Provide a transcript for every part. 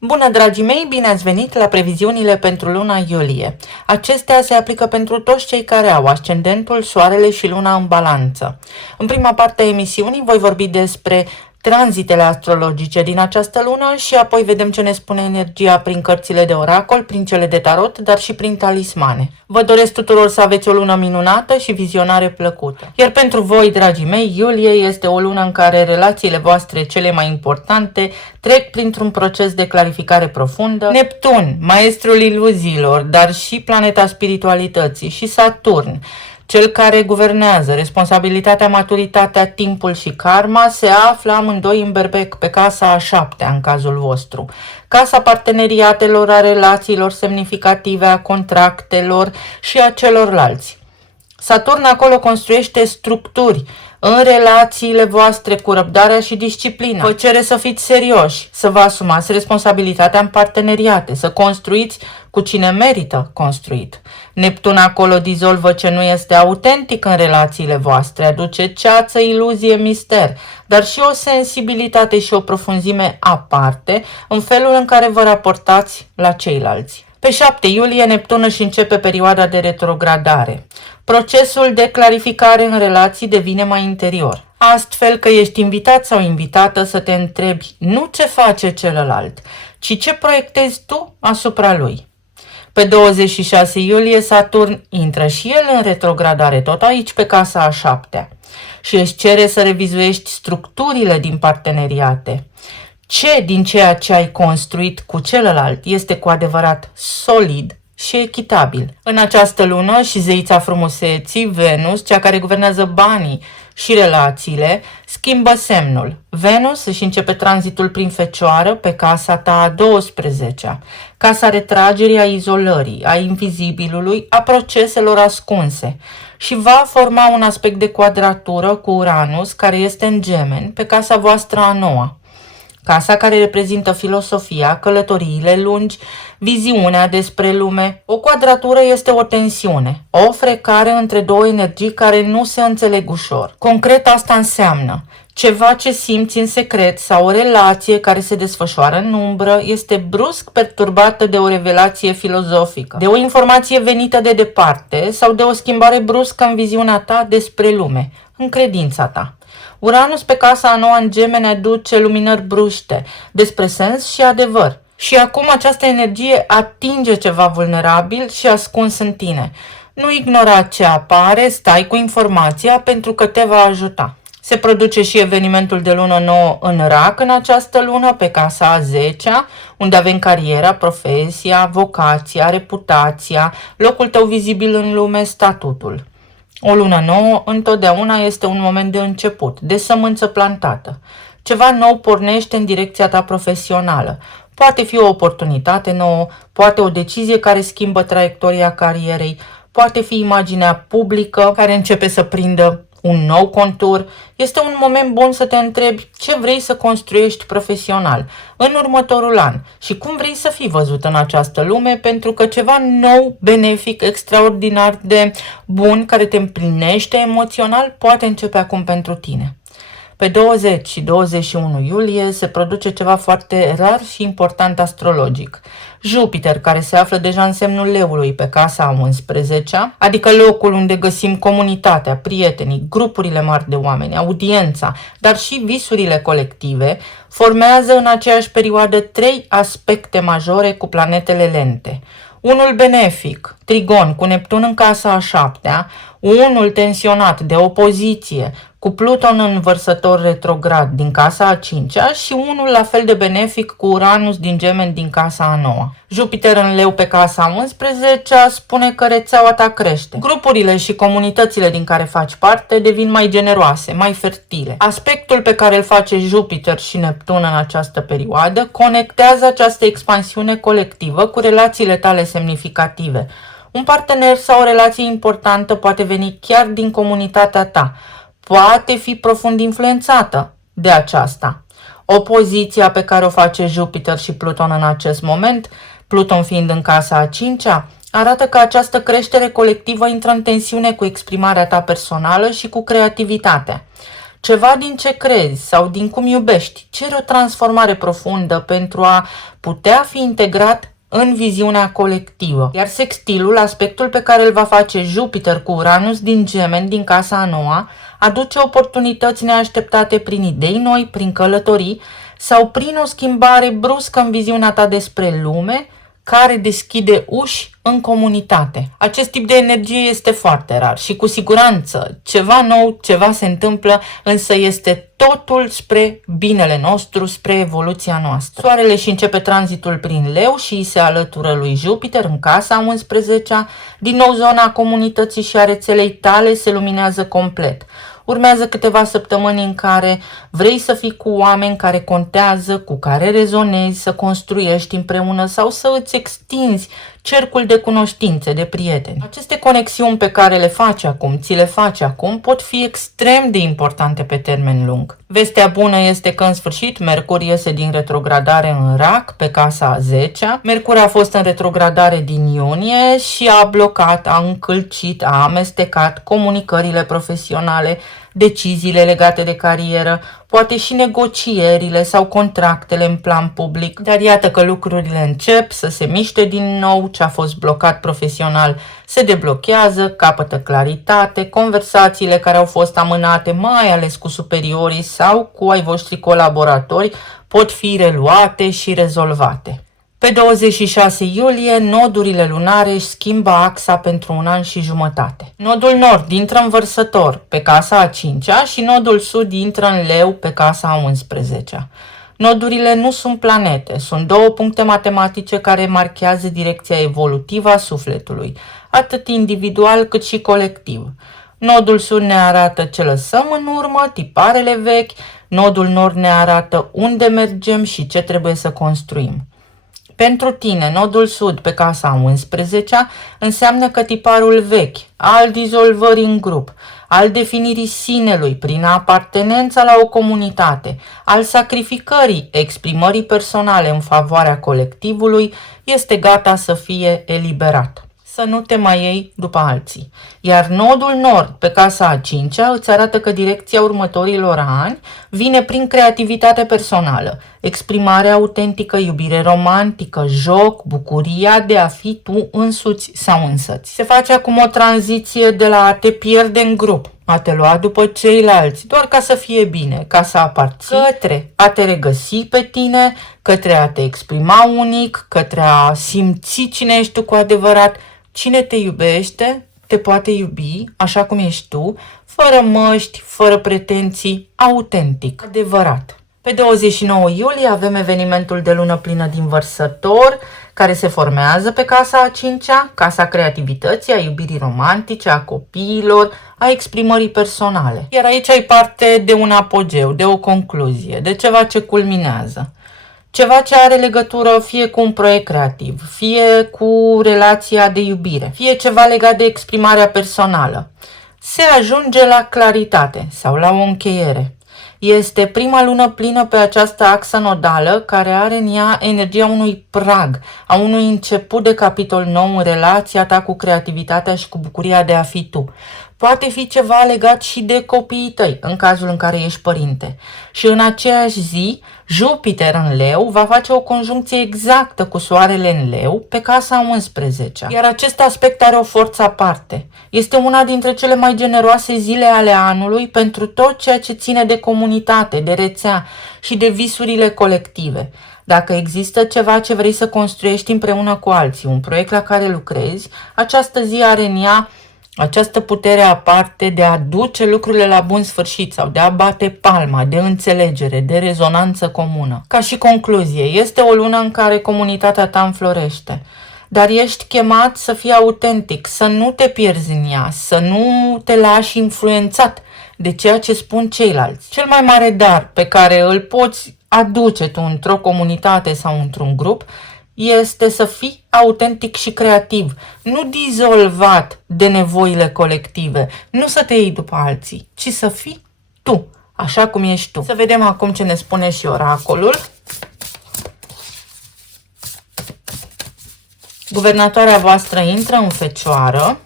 Bună, dragii mei, bine ați venit la previziunile pentru luna iulie. Acestea se aplică pentru toți cei care au ascendentul, soarele și luna în balanță. În prima parte a emisiunii voi vorbi despre tranzitele astrologice din această lună și apoi vedem ce ne spune energia prin cărțile de oracol, prin cele de tarot, dar și prin talismane. Vă doresc tuturor să aveți o lună minunată și vizionare plăcută. Iar pentru voi, dragii mei, iulie este o lună în care relațiile voastre cele mai importante trec printr-un proces de clarificare profundă. Neptun, maestrul iluziilor, dar și planeta spiritualității, și Saturn, cel care guvernează responsabilitatea, maturitatea, timpul și karma, se află amândoi în berbec pe casa a 7-a în cazul vostru. Casa parteneriatelor, a relațiilor semnificative, a contractelor și a celorlalți. Saturn acolo construiește structuri în relațiile voastre cu răbdarea și disciplina. Vă cere să fiți serioși, să vă asumați responsabilitatea în parteneriate, să construiți cu cine merită construit. Neptun acolo dizolvă ce nu este autentic în relațiile voastre, aduce ceață, iluzie, mister, dar și o sensibilitate și o profunzime aparte în felul în care vă raportați la ceilalți. Pe 7 iulie, Neptun își începe perioada de retrogradare. Procesul de clarificare în relații devine mai interior. Astfel că ești invitat sau invitată să te întrebi nu ce face celălalt, ci ce proiectezi tu asupra lui. Pe 26 iulie, Saturn intră și el în retrogradare, tot aici pe casa a 7-a, și își cere să revizuiești structurile din parteneriate. Ce din ceea ce ai construit cu celălalt este cu adevărat solid și echitabil. În această lună și zeița frumuseții, Venus, cea care guvernează banii și relațiile, schimbă semnul. Venus își începe tranzitul prin Fecioară pe casa ta a 12-a, casa retragerii, a izolării, a invizibilului, a proceselor ascunse, și va forma un aspect de quadratură cu Uranus, care este în Gemeni, pe casa voastră a 9-a. Casa care reprezintă filosofia, călătoriile lungi, viziunea despre lume. O quadratură este o tensiune, o frecare între două energii care nu se înțeleg ușor. Concret, asta înseamnă ceva ce simți în secret sau o relație care se desfășoară în umbră este brusc perturbată de o revelație filozofică, de o informație venită de departe sau de o schimbare bruscă în viziunea ta despre lume, în credința ta. Uranus pe casa a 9-a în Gemeni aduce luminări bruște despre sens și adevăr. Și acum această energie atinge ceva vulnerabil și ascuns în tine. Nu ignora ce apare, stai cu informația pentru că te va ajuta. Se produce și evenimentul de lună nouă în Rac în această lună, pe casa a 10-a, unde avem cariera, profesia, vocația, reputația, locul tău vizibil în lume, statutul. O lună nouă întotdeauna este un moment de început, de sămânță plantată. Ceva nou pornește în direcția ta profesională. Poate fi o oportunitate nouă, poate o decizie care schimbă traiectoria carierei, poate fi imaginea publică care începe să prindă un nou contur. Este un moment bun să te întrebi ce vrei să construiești profesional în următorul an și cum vrei să fii văzut în această lume, pentru că ceva nou, benefic, extraordinar de bun, care te împlinește emoțional, poate începe acum pentru tine. Pe 20 și 21 iulie se produce ceva foarte rar și important astrologic. Jupiter, care se află deja în semnul Leului pe casa a 11-a, adică locul unde găsim comunitatea, prietenii, grupurile mari de oameni, audiența, dar și visurile colective, formează în aceeași perioadă 3 aspecte majore cu planetele lente. Unul benefic, trigon, cu Neptun în casa a 7-a, unul tensionat de opoziție, cu Pluton în Vărsător retrograd din casa a 5-a și unul la fel de benefic cu Uranus din Gemeni din casa a 9-a. Jupiter în Leu pe casa a 11-a spune că rețeaua ta crește. Grupurile și comunitățile din care faci parte devin mai generoase, mai fertile. Aspectul pe care îl face Jupiter și Neptun în această perioadă conectează această expansiune colectivă cu relațiile tale semnificative. Un partener sau o relație importantă poate veni chiar din comunitatea ta. Poate fi profund influențată de aceasta. Opoziția pe care o face Jupiter și Pluton în acest moment, Pluton fiind în casa a 5-a, arată că această creștere colectivă intră în tensiune cu exprimarea ta personală și cu creativitatea. ceva din ce crezi sau din cum iubești cere o transformare profundă pentru a putea fi integrat în viziunea colectivă. Iar sextilul, aspectul pe care îl va face Jupiter cu Uranus din Gemeni, din casa a noua, aduce oportunități neașteptate prin idei noi, prin călătorii sau prin o schimbare bruscă în viziunea ta despre lume, care deschide uși în comunitate. Acest tip de energie este foarte rar și cu siguranță ceva nou, ceva se întâmplă, însă este totul spre binele nostru, spre evoluția noastră. Soarele și începe tranzitul prin Leu și îi se alătură lui Jupiter în casa 11-a. Din nou zona comunității și a rețelei tale se luminează complet. Urmează câteva săptămâni în care vrei să fii cu oameni care contează, cu care rezonezi, să construiești împreună sau să îți extinzi cercul de cunoștințe, de prieteni. Aceste conexiuni pe care ți le faci acum, pot fi extrem de importante pe termen lung. Vestea bună este că în sfârșit Mercur iese din retrogradare în Rac, pe casa a 10-a. Mercur a fost în retrogradare din iunie și a blocat, a încălcit, a amestecat comunicările profesionale, deciziile legate de carieră, poate și negocierile sau contractele în plan public. Dar iată că lucrurile încep să se miște din nou, ce a fost blocat profesional se deblochează, capătă claritate, conversațiile care au fost amânate, mai ales cu superiorii sau cu ai voștri colaboratori, pot fi reluate și rezolvate. Pe 26 iulie, nodurile lunare își schimbă axa pentru 1 an și jumătate. Nodul nord intră în Vărsător, pe casa a 5-a, și nodul sud intră în Leu, pe casa a 11-a. Nodurile nu sunt planete, sunt două puncte matematice care marchează direcția evolutivă a sufletului, atât individual cât și colectiv. Nodul sud ne arată ce lăsăm în urmă, tiparele vechi, nodul nord ne arată unde mergem și ce trebuie să construim. Pentru tine, nodul sud pe casa 11-a înseamnă că tiparul vechi, al dizolvării în grup, al definirii sinelui prin apartenența la o comunitate, al sacrificării exprimării personale în favoarea colectivului, este gata să fie eliberat. Să nu te mai iei după alții. Iar nodul nord pe casa a 5-a îți arată că direcția următorilor ani vine prin creativitate personală, exprimare autentică, iubire romantică, joc, bucuria de a fi tu însuți sau însăți. Se face acum o tranziție de la a te pierde în grup, a te lua după ceilalți, doar ca să fie bine, ca să aparții, către a te regăsi pe tine, către a te exprima unic, către a simți cine ești tu cu adevărat. Cine te iubește, te poate iubi așa cum ești tu, fără măști, fără pretenții, autentic, adevărat. Pe 29 iulie avem evenimentul de lună plină din Vărsător, care se formează pe casa a 5-a, casa creativității, a iubirii romantice, a copiilor, a exprimării personale. Iar aici ai parte de un apogeu, de o concluzie, de ceva ce culminează. Ceva ce are legătură fie cu un proiect creativ, fie cu relația de iubire, fie ceva legat de exprimarea personală. Se ajunge la claritate sau la o încheiere. Este prima lună plină pe această axă nodală care are în ea energia unui prag, a unui început de capitol nou în relația ta cu creativitatea și cu bucuria de a fi tu. Poate fi ceva legat și de copiii tăi, în cazul în care ești părinte. Și în aceeași zi, Jupiter în Leu va face o conjuncție exactă cu Soarele în Leu pe casa 11-a. Iar acest aspect are o forță aparte. Este una dintre cele mai generoase zile ale anului pentru tot ceea ce ține de comunitate, de rețea și de visurile colective. Dacă există ceva ce vrei să construiești împreună cu alții, un proiect la care lucrezi, această zi are în ea această putere aparte de a duce lucrurile la bun sfârșit sau de a bate palma, de înțelegere, de rezonanță comună. Ca și concluzie, este o lună în care comunitatea ta înflorește, dar ești chemat să fii autentic, să nu te pierzi în ea, să nu te lași influențat de ceea ce spun ceilalți. Cel mai mare dar pe care îl poți aduce tu într-o comunitate sau într-un grup este să fii autentic și creativ, nu dizolvat de nevoile colective, nu să te iei după alții, ci să fii tu, așa cum ești tu. Să vedem acum ce ne spune și oracolul. Guvernatoarea voastră intră în Fecioară.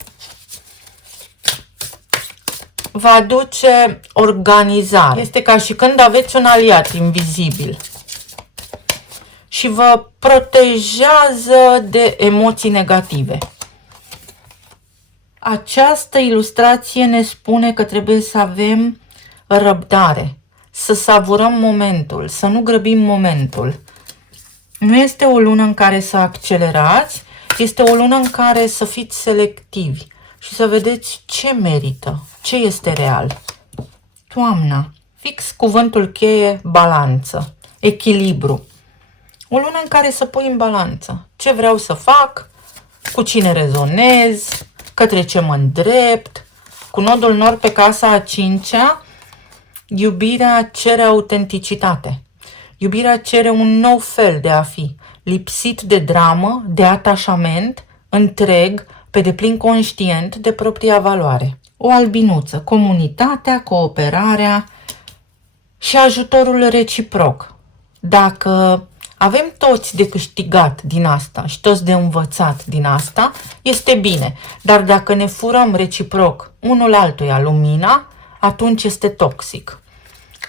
vă aduce organizare. Este ca și când aveți un aliat invizibil și vă protejează de emoții negative. Această ilustrație ne spune că trebuie să avem răbdare, să savurăm momentul, să nu grăbim momentul. Nu este o lună în care să accelerați, este o lună în care să fiți selectivi și să vedeți ce merită, ce este real. Toamna, fix cuvântul cheie, balanță, echilibru. O lună în care să pui în balanță ce vreau să fac, cu cine rezonez, către ce mă îndrept. Cu nodul nord pe casa a 5-a, iubirea cere autenticitate. Iubirea cere un nou fel de a fi, lipsit de dramă, de atașament, întreg, pe deplin conștient de propria valoare. O albinuță, comunitatea, cooperarea și ajutorul reciproc. Dacă avem toți de câștigat din asta și toți de învățat din asta, este bine. Dar dacă ne furăm reciproc unul altuia lumina, atunci este toxic.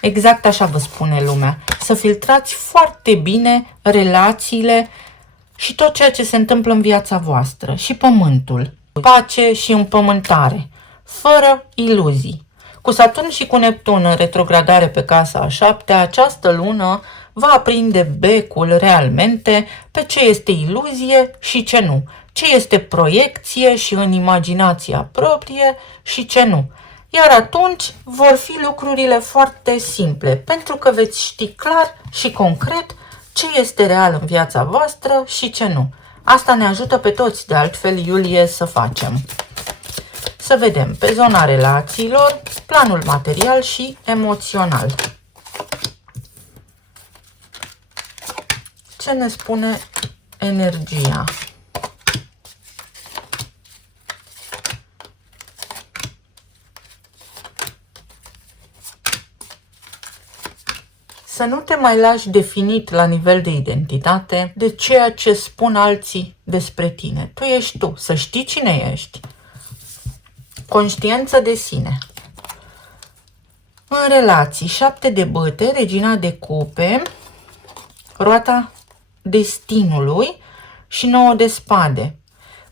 Exact așa vă spune lumea. Să filtrați foarte bine relațiile și tot ceea ce se întâmplă în viața voastră. Și pământul. Pace și împământare. Fără iluzii. Cu Saturn și cu Neptun în retrogradare pe casa a 7-a, această lună va aprinde becul realmente pe ce este iluzie și ce nu, ce este proiecție și în imaginația proprie și ce nu. Iar atunci vor fi lucrurile foarte simple, pentru că veți ști clar și concret ce este real în viața voastră și ce nu. Asta ne ajută pe toți, de altfel, iulie, să facem. Să vedem pe zona relațiilor, planul material și emoțional. Ce ne spune energia? Să nu te mai lași definit la nivel de identitate de ceea ce spun alții despre tine. Tu ești tu, să știi cine ești. Conștiință de sine. În relații, 7 de bâte, regina de cupe, roata destinului și 9 de spade.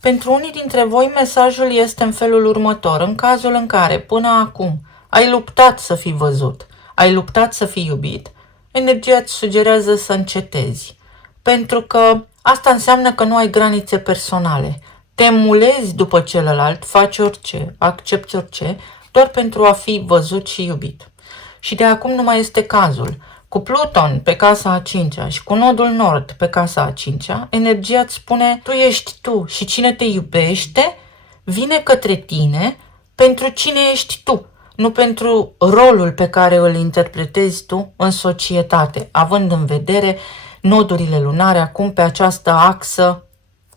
Pentru unii dintre voi mesajul este în felul următor. În cazul în care până acum ai luptat să fii văzut, ai luptat să fii iubit, energia îți sugerează să încetezi. Pentru că asta înseamnă că nu ai granițe personale. Te mulezi după celălalt, faci orice, accepti orice, doar pentru a fi văzut și iubit. Și de acum nu mai este cazul. Cu Pluton pe casa a 5-a și cu nodul nord pe casa a 5-a, energia îți spune, tu ești tu și cine te iubește vine către tine pentru cine ești tu, nu pentru rolul pe care îl interpretezi tu în societate, având în vedere nodurile lunare acum pe această axă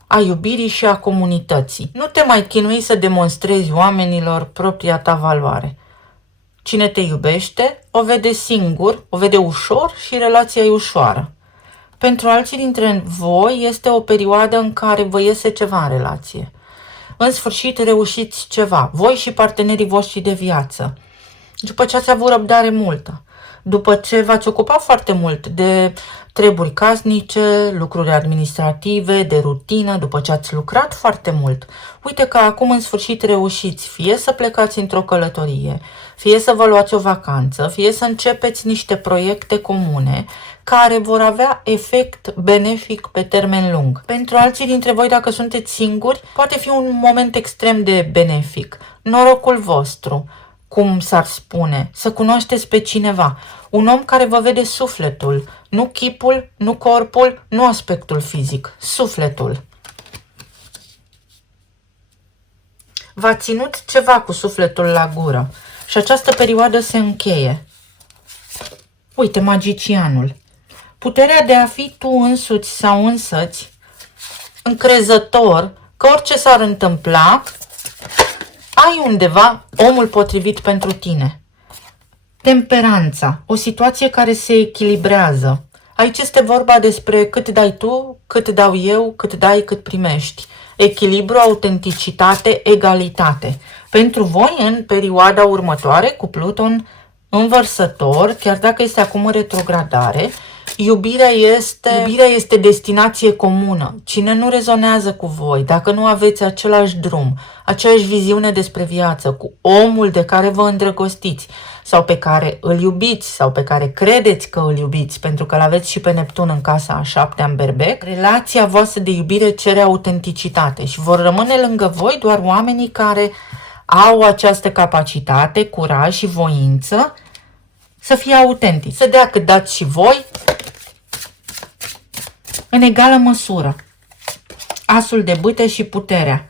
a iubirii și a comunității. Nu te mai chinui să demonstrezi oamenilor propria ta valoare. Cine te iubește, o vede singur, o vede ușor și relația e ușoară. Pentru alții dintre voi este o perioadă în care vă iese ceva în relație. În sfârșit reușiți ceva, voi și partenerii voștri de viață. După ce ați avut răbdare multă, după ce v-ați ocupat foarte mult de treburi casnice, lucruri administrative, de rutină, după ce ați lucrat foarte mult, uite că acum în sfârșit reușiți fie să plecați într-o călătorie, fie să vă luați o vacanță, fie să începeți niște proiecte comune care vor avea efect benefic pe termen lung. Pentru alții dintre voi, dacă sunteți singuri, poate fi un moment extrem de benefic. Norocul vostru, cum s-ar spune, să cunoașteți pe cineva, un om care vă vede sufletul, nu chipul, nu corpul, nu aspectul fizic, sufletul. V-a ținut ceva cu sufletul la gură și această perioadă se încheie. Uite, magicianul. Puterea de a fi tu însuți sau însăți încrezător că orice s-ar întâmpla, ai undeva omul potrivit pentru tine. Temperanța, o situație care se echilibrează. Aici este vorba despre cât dai tu, cât dau eu, cât dai, cât primești. Echilibru, autenticitate, egalitate. pentru voi în perioada următoare cu Pluton în Vărsător, chiar dacă este acum în retrogradare. Iubirea este destinație comună. Cine nu rezonează cu voi, dacă nu aveți același drum, aceeași viziune despre viață cu omul de care vă îndrăgostiți sau pe care îl iubiți sau pe care credeți că îl iubiți, pentru că l-aveți și pe Neptun în casa a 7-a în Berbec, relația voastră de iubire cere autenticitate și vor rămâne lângă voi doar oamenii care au această capacitate, curaj și voință să fie autentici, să dea cât dați și voi în egală măsură. Asul de bâte și puterea.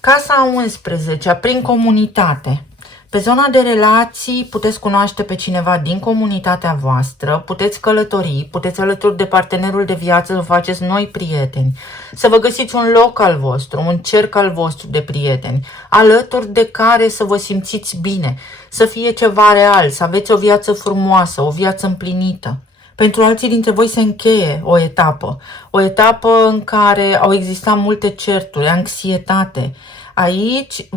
Casa 11, prin comunitate. Pe zona de relații puteți cunoaște pe cineva din comunitatea voastră, puteți călători, puteți alături de partenerul de viață să faceți noi prieteni, să vă găsiți un loc al vostru, un cerc al vostru de prieteni, alături de care să vă simțiți bine, să fie ceva real, să aveți o viață frumoasă, o viață împlinită. Pentru alții dintre voi se încheie o etapă în care au existat multe certuri, anxietate. Aici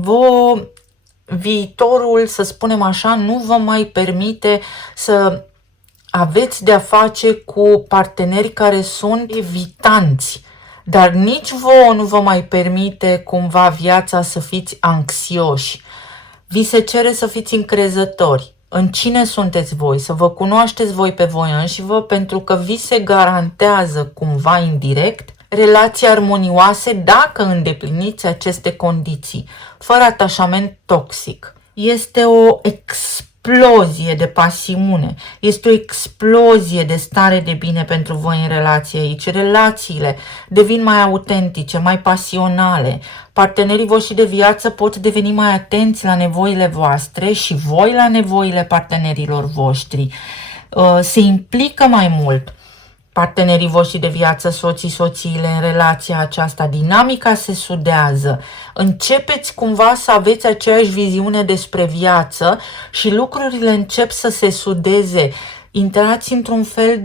viitorul, să spunem așa, nu vă mai permite să aveți de-a face cu parteneri care sunt evitanți, dar nici vouă nu vă mai permite cumva viața să fiți anxioși. Vi se cere să fiți încrezători. În cine sunteți voi? Să vă cunoașteți voi pe voi înșivă, pentru că vi se garantează cumva indirect relații armonioase dacă îndepliniți aceste condiții, fără atașament toxic. Este o explozie de pasiune, este o explozie de stare de bine pentru voi în relație aici. Relațiile devin mai autentice, mai pasionale. Partenerii voștri de viață pot deveni mai atenți la nevoile voastre și voi la nevoile partenerilor voștri. Se implică mai mult. Partenerii voștri de viață, soții, soțiile, în relația aceasta, dinamica se sudează. Începeți cumva să aveți aceeași viziune despre viață și lucrurile încep să se sudeze. Intrați într-un fel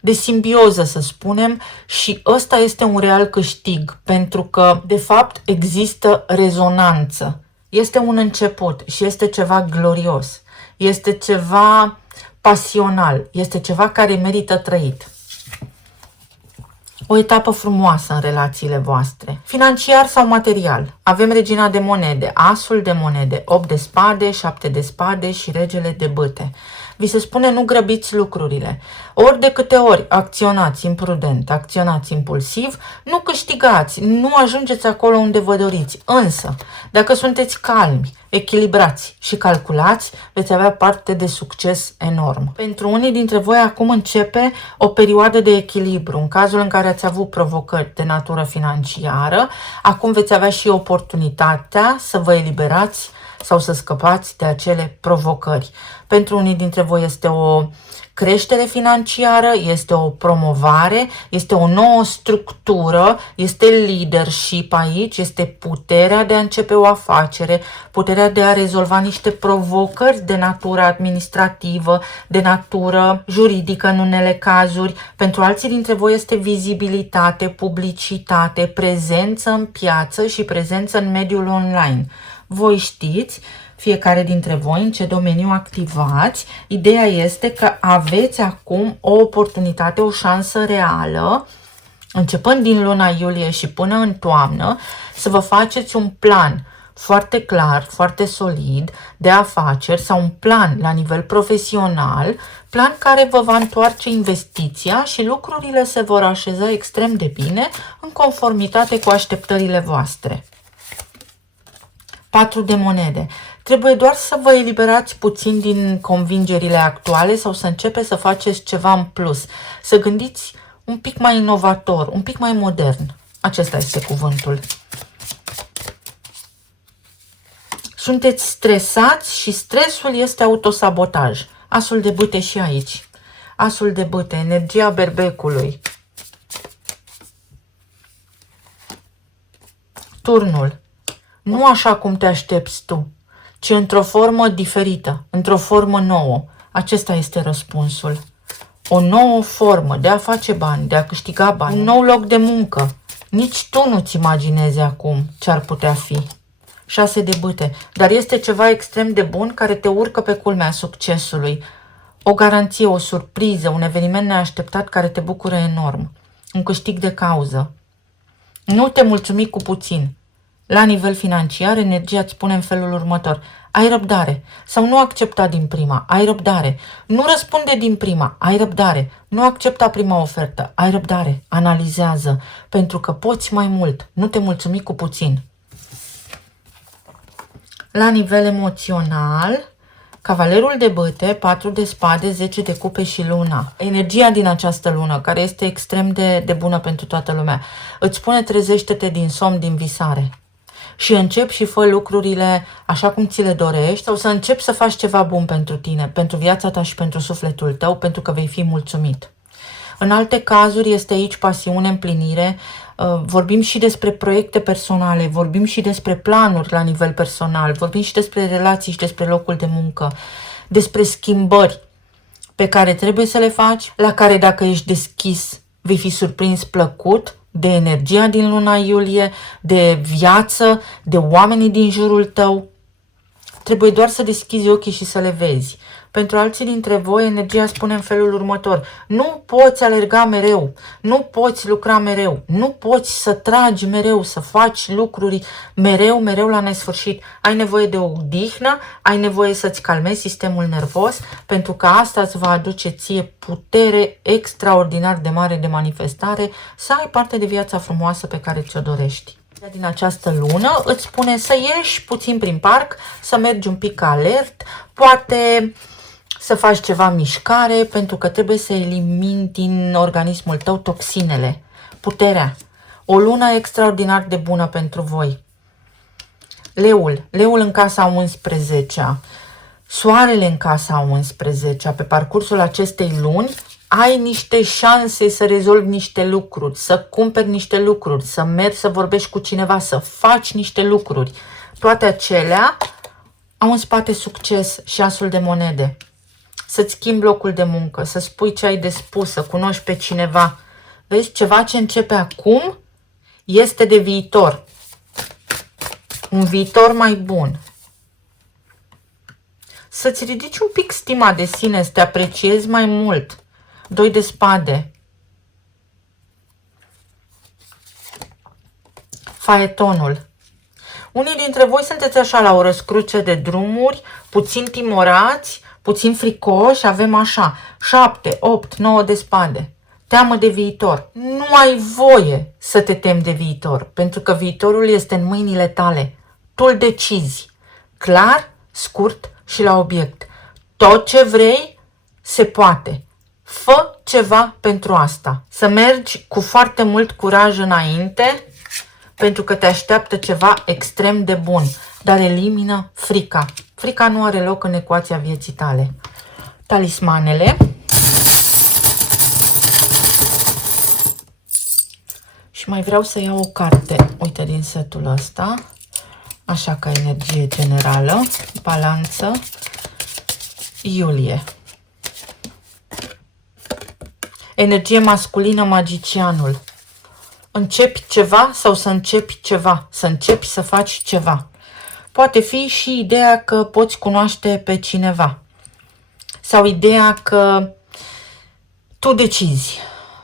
de simbioză, să spunem, și ăsta este un real câștig, pentru că, de fapt, există rezonanță. Este un început și este ceva glorios. Este ceva pasional. Este ceva care merită trăit. O etapă frumoasă în relațiile voastre. Financiar sau material. Avem regina de monede, asul de monede, 8 de spade, 7 de spade și regele de bâte. Vi se spune nu grăbiți lucrurile. Ori de câte ori acționați imprudent, acționați impulsiv, nu câștigați, nu ajungeți acolo unde vă doriți. Însă, dacă sunteți calmi, echilibrați și calculați, veți avea parte de succes enorm. Pentru unii dintre voi acum începe o perioadă de echilibru. În cazul în care ați avut provocări de natură financiară, acum veți avea și oportunitatea să vă eliberați sau să scăpați de acele provocări. Pentru unii dintre voi este o creștere financiară, este o promovare, este o nouă structură, este leadership aici, este puterea de a începe o afacere, puterea de a rezolva niște provocări de natură administrativă, de natură juridică în unele cazuri. Pentru alții dintre voi este vizibilitate, publicitate, prezență în piață și prezență în mediul online. Voi știți fiecare dintre voi în ce domeniu activați. Ideea este că aveți acum o oportunitate, o șansă reală, începând din luna iulie și până în toamnă, să vă faceți un plan foarte clar, foarte solid de afaceri sau un plan la nivel profesional, plan care vă va întoarce investiția și lucrurile se vor așeza extrem de bine în conformitate cu așteptările voastre. 4 de monede. Trebuie doar să vă eliberați puțin din convingerile actuale sau să începeți să faceți ceva în plus. Să gândiți un pic mai inovator, un pic mai modern. Acesta este cuvântul. Sunteți stresați și stresul este autosabotaj. Asul de bâte și aici. Asul de bâte, energia berbecului. Turnul. Nu așa cum te aștepți tu, ci într-o formă diferită, într-o formă nouă. Acesta este răspunsul. O nouă formă de a face bani, de a câștiga bani, un nou loc de muncă. Nici tu nu-ți imaginezi acum ce ar putea fi. 6 de bâte, dar este ceva extrem de bun care te urcă pe culmea succesului. O garanție, o surpriză, un eveniment neașteptat care te bucură enorm. Un câștig de cauză. Nu te mulțumi cu puțin. La nivel financiar, energia îți spune în felul următor. Ai răbdare. Sau nu accepta din prima. Ai răbdare. Nu răspunde din prima. Ai răbdare. Nu accepta prima ofertă. Ai răbdare. Analizează. Pentru că poți mai mult. Nu te mulțumi cu puțin. La nivel emoțional, Cavalerul de bâte, 4 de spade, 10 de cupe și luna. Energia din această lună, care este extrem de bună pentru toată lumea, îți spune trezește-te din somn, din visare. Și începi și fă lucrurile așa cum ți le dorești sau să începi să faci ceva bun pentru tine, pentru viața ta și pentru sufletul tău, pentru că vei fi mulțumit. În alte cazuri este aici pasiune, împlinire, vorbim și despre proiecte personale, vorbim și despre planuri la nivel personal, vorbim și despre relații și despre locul de muncă, despre schimbări pe care trebuie să le faci, la care dacă ești deschis vei fi surprins plăcut de energia din luna iulie, de viață, de oamenii din jurul tău. Trebuie doar să deschizi ochii și să le vezi. Pentru alții dintre voi, energia spune în felul următor. Nu poți alerga mereu, nu poți lucra mereu, nu poți să tragi mereu, să faci lucruri mereu la nesfârșit. Ai nevoie de o odihnă, ai nevoie să-ți calmezi sistemul nervos, pentru că asta îți va aduce ție putere extraordinar de mare de manifestare, să ai parte de viața frumoasă pe care ți-o dorești. Din această lună îți spune să ieși puțin prin parc, să mergi un pic alert, poate să faci ceva mișcare, pentru că trebuie să elimini din organismul tău toxinele. Puterea. O lună extraordinar de bună pentru voi. Leul în casa 11-a, Soarele în casa 11-a, pe parcursul acestei luni, ai niște șanse să rezolvi niște lucruri, să cumperi niște lucruri, să mergi să vorbești cu cineva, să faci niște lucruri. Toate acelea au în spate succes și asul de monede. Să-ți schimbi locul de muncă, să spui ce ai de spus, să cunoști pe cineva. Vezi, ceva ce începe acum este de viitor. Un viitor mai bun. Să-ți ridici un pic stima de sine, să te apreciezi mai mult. 2 de spade. Faetonul. Unii dintre voi sunteți așa la o răscruce de drumuri, puțin timorați, puțin fricoși, avem așa, 7, 8, 9 de spade. Teamă de viitor. Nu ai voie să te temi de viitor, pentru că viitorul este în mâinile tale. Tu îl decizi. Clar, scurt și la obiect. Tot ce vrei se poate. Fă ceva pentru asta. Să mergi cu foarte mult curaj înainte, pentru că te așteaptă ceva extrem de bun. Dar elimină frica. Frica nu are loc în ecuația vieții tale. Talismanele. Și mai vreau să iau o carte. Uite, din setul ăsta. Așa, ca energie generală. Balanță. Iulie. Energie masculină, magicianul. Începi ceva sau să începi ceva. Să începi să faci ceva. Poate fi și ideea că poți cunoaște pe cineva. Sau ideea că tu decizi.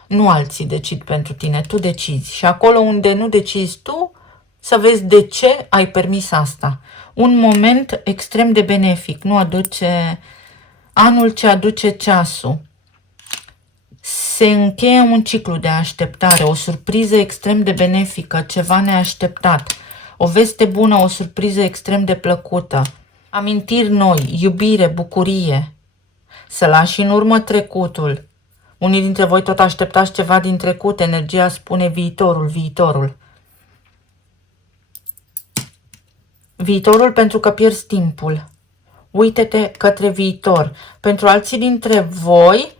Nu alții decid pentru tine, tu decizi. Și acolo unde nu decizi tu, să vezi de ce ai permis asta. Un moment extrem de benefic. Nu aduce anul ce aduce ceasul. Se încheie un ciclu de așteptare, o surpriză extrem de benefică, ceva neașteptat. O veste bună, o surpriză extrem de plăcută. Amintiri noi, iubire, bucurie. Să lași în urmă trecutul. Unii dintre voi tot așteptați ceva din trecut. Energia spune viitorul, viitorul. Viitorul pentru că pierzi timpul. Uite-te către viitor. Pentru alții dintre voi,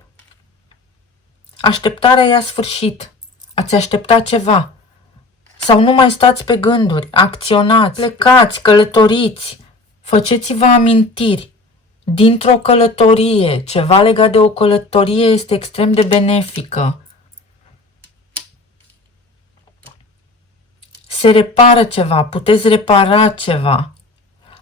așteptarea i-a sfârșit. Ați așteptat ceva. Sau nu mai stați pe gânduri, acționați, plecați, călătoriți, faceți-vă amintiri dintr-o călătorie. Ceva legat de o călătorie este extrem de benefică. Se repară ceva, puteți repara ceva.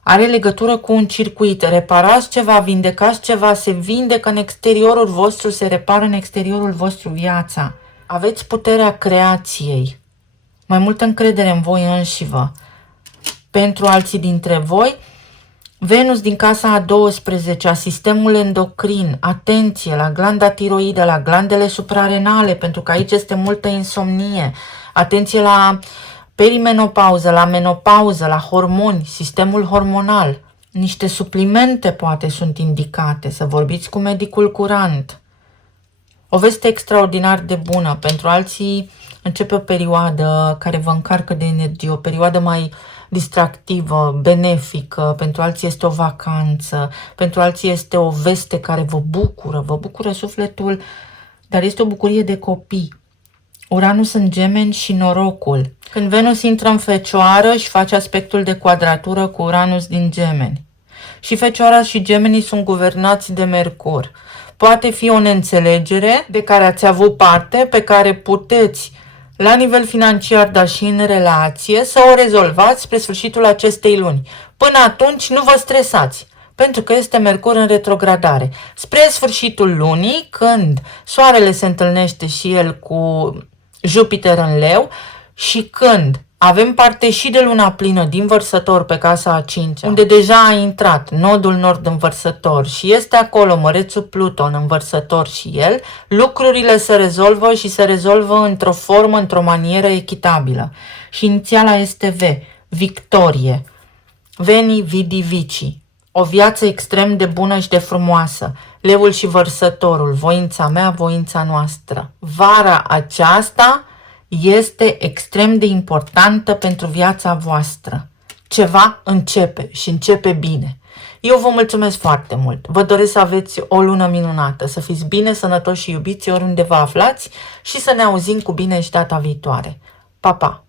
Are legătură cu un circuit. Reparați ceva, vindecați ceva, se vindecă în exteriorul vostru, se repară în exteriorul vostru viața. Aveți puterea creației. Mai multă încredere în voi înșivă. Pentru alții dintre voi, Venus din casa a 12-a, sistemul endocrin, atenție la glanda tiroidă, la glandele suprarenale, pentru că aici este multă insomnie. Atenție la perimenopauză, la menopauză, la hormoni, sistemul hormonal. Niște suplimente poate sunt indicate, să vorbiți cu medicul curant. O veste extraordinar de bună. Pentru alții începe o perioadă care vă încarcă de energie, o perioadă mai distractivă, benefică, pentru alții este o vacanță, pentru alții este o veste care vă bucură sufletul, dar este o bucurie de copii. Uranus în Gemeni și norocul. Când Venus intră în Fecioară și face aspectul de quadratură cu Uranus din Gemeni. Și Fecioara și Gemenii sunt guvernați de Mercur. Poate fi o neînțelegere de care ați avut parte, pe care puteți, la nivel financiar, dar și în relație, să o rezolvați spre sfârșitul acestei luni. Până atunci nu vă stresați, pentru că este Mercur în retrogradare. Spre sfârșitul lunii, când Soarele se întâlnește și el cu Jupiter în Leu și când avem parte și de luna plină din Vărsător pe casa a 5-a, unde deja a intrat nodul nord în Vărsător și este acolo mărețul Pluton în Vărsător și el, lucrurile se rezolvă și se rezolvă într-o formă, într-o manieră echitabilă. Și inițiala este V, victorie, veni vidi vici, o viață extrem de bună și de frumoasă, Leul și Vărsătorul, voința mea, voința noastră. Vara aceasta este extrem de importantă pentru viața voastră. Ceva începe și începe bine. Eu vă mulțumesc foarte mult. Vă doresc să aveți o lună minunată, să fiți bine, sănătoși și iubiți oriunde vă aflați și să ne auzim cu bine și data viitoare. Pa, pa!